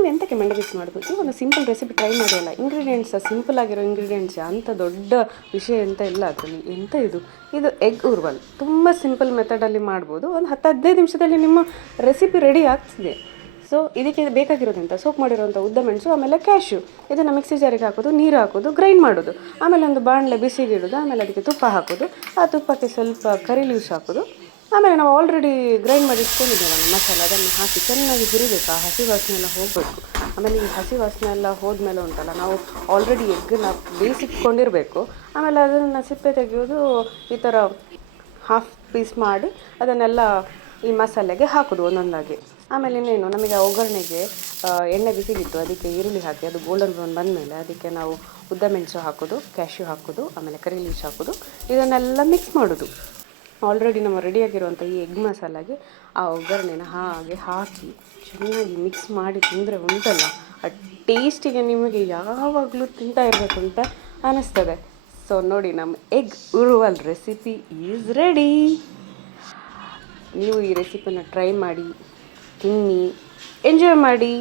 ನೀವು ಎಂತಕ್ಕೆ ಮಂಡೆ ಬಿಸಿ ಮಾಡ್ಬೋದು, ಈ ಒಂದು ಸಿಂಪಲ್ ರೆಸಿಪಿ ಟ್ರೈ ಮಾಡಿ ಅಲ್ಲ. ಇಂಗ್ರೀಡಿಯೆಂಟ್ಸ್ ಸಿಂಪಲ್ ಆಗಿರೋ ಇಂಗ್ರೀಡಿಯೆಂಟ್ಸ್, ಅಂಥ ದೊಡ್ಡ ವಿಷಯ ಎಂತ ಇಲ್ಲ ಅದರಲ್ಲಿ. ಎಂತ ಇದು ಎಗ್ ಉರ್ವಲ್, ತುಂಬ ಸಿಂಪಲ್ ಮೆಥಡಲ್ಲಿ ಮಾಡ್ಬೋದು. ಒಂದು 10-15 ನಿಮಿಷದಲ್ಲಿ ನಿಮ್ಮ ರೆಸಿಪಿ ರೆಡಿ ಆಗ್ತದೆ. ಸೊ ಇದಕ್ಕೆ ಬೇಕಾಗಿರೋದಂತ ಸೋಪ್ ಮಾಡಿರೋಂಥ ಉದ್ದ ಮೆಣಸು, ಆಮೇಲೆ ಕ್ಯಾಶ್ಯೂ. ಇದನ್ನು ಮಿಕ್ಸಿ ಜಾರಿಗೆ ಹಾಕೋದು, ನೀರು ಹಾಕೋದು, ಗ್ರೈಂಡ್ ಮಾಡೋದು. ಆಮೇಲೆ ಒಂದು ಬಾಣಲೆ ಬಿಸಿಗೆ ಇಡೋದು, ಆಮೇಲೆ ಅದಕ್ಕೆ ತುಪ್ಪ ಹಾಕೋದು. ಆ ತುಪ್ಪಕ್ಕೆ ಸ್ವಲ್ಪ ಕರಿ ಲೀವ್ಸ್ ಹಾಕೋದು. ಆಮೇಲೆ ನಾವು ಆಲ್ರೆಡಿ ಗ್ರೈಂಡ್ ಮಾಡಿ ಇಟ್ಕೊಂಡಿದ್ದೇವಲ್ಲ ಮಸಾಲೆ, ಅದನ್ನು ಹಾಕಿ ಚೆನ್ನಾಗಿ ಹುರಿಬೇಕು. ಆ ಹಸಿ ವಾಸನೆ ಎಲ್ಲ ಹೋಗಬೇಕು. ಆಮೇಲೆ ಈ ಹಸಿ ವಾಸನೆ ಎಲ್ಲ ಹೋದ್ಮೇಲೆ ಉಂಟಲ್ಲ, ನಾವು ಆಲ್ರೆಡಿ ಎಗ್ಗನ್ನ ಬೇಯಿಸಿಟ್ಕೊಂಡಿರಬೇಕು. ಆಮೇಲೆ ಅದನ್ನು ಸಿಪ್ಪೆ ತೆಗೆಯೋದು, ಈ ಥರ ಹಾಫ್ ಪೀಸ್ ಮಾಡಿ ಅದನ್ನೆಲ್ಲ ಈ ಮಸಾಲೆಗೆ ಹಾಕೋದು ಒಂದೊಂದಾಗಿ. ಆಮೇಲೆ ಇನ್ನೇನು, ನಮಗೆ ಒಗ್ಗರಣೆಗೆ ಎಣ್ಣೆ ಬಿಸಿಗಿಟ್ಟು ಅದಕ್ಕೆ ಈರುಳ್ಳಿ ಹಾಕಿ ಅದು ಗೋಲ್ಡನ್ ಬ್ರೌನ್ ಬಂದಮೇಲೆ ಅದಕ್ಕೆ ನಾವು ಉದ್ದ ಮೆಣಸು ಹಾಕೋದು, ಕ್ಯಾಶ್ಯೂ ಹಾಕೋದು, ಆಮೇಲೆ ಕರಿ ಲೀವ್ಸ್ ಹಾಕೋದು. ಇದನ್ನೆಲ್ಲ ಮಿಕ್ಸ್ ಮಾಡೋದು. ಆಲ್ರೆಡಿ ನಮ್ಮ ರೆಡಿಯಾಗಿರುವಂಥ ಈ ಎಗ್ ಮಸಾಲಾಗೆ ಆ ಒಗ್ಗರಣೆನ ಹಾಗೆ ಹಾಕಿ ಚೆನ್ನಾಗಿ ಮಿಕ್ಸ್ ಮಾಡಿ ತಿಂದರೆ ಉಂಟಲ್ಲ, ಆ ಟೇಸ್ಟಿಗೆ ನಿಮಗೆ ಯಾವಾಗಲೂ ತಿಂತಾ ಇರಬೇಕು ಅಂತ ಅನ್ನಿಸ್ತದೆ. ಸೊ ನೋಡಿ, ನಮ್ಮ ಎಗ್ ಉರುವಲ್ ರೆಸಿಪಿ ಈಸ್ ರೆಡಿ. ನೀವು ಈ ರೆಸಿಪಿನ ಟ್ರೈ ಮಾಡಿ, ತಿನ್ನಿ, ಎಂಜಾಯ್ ಮಾಡಿ.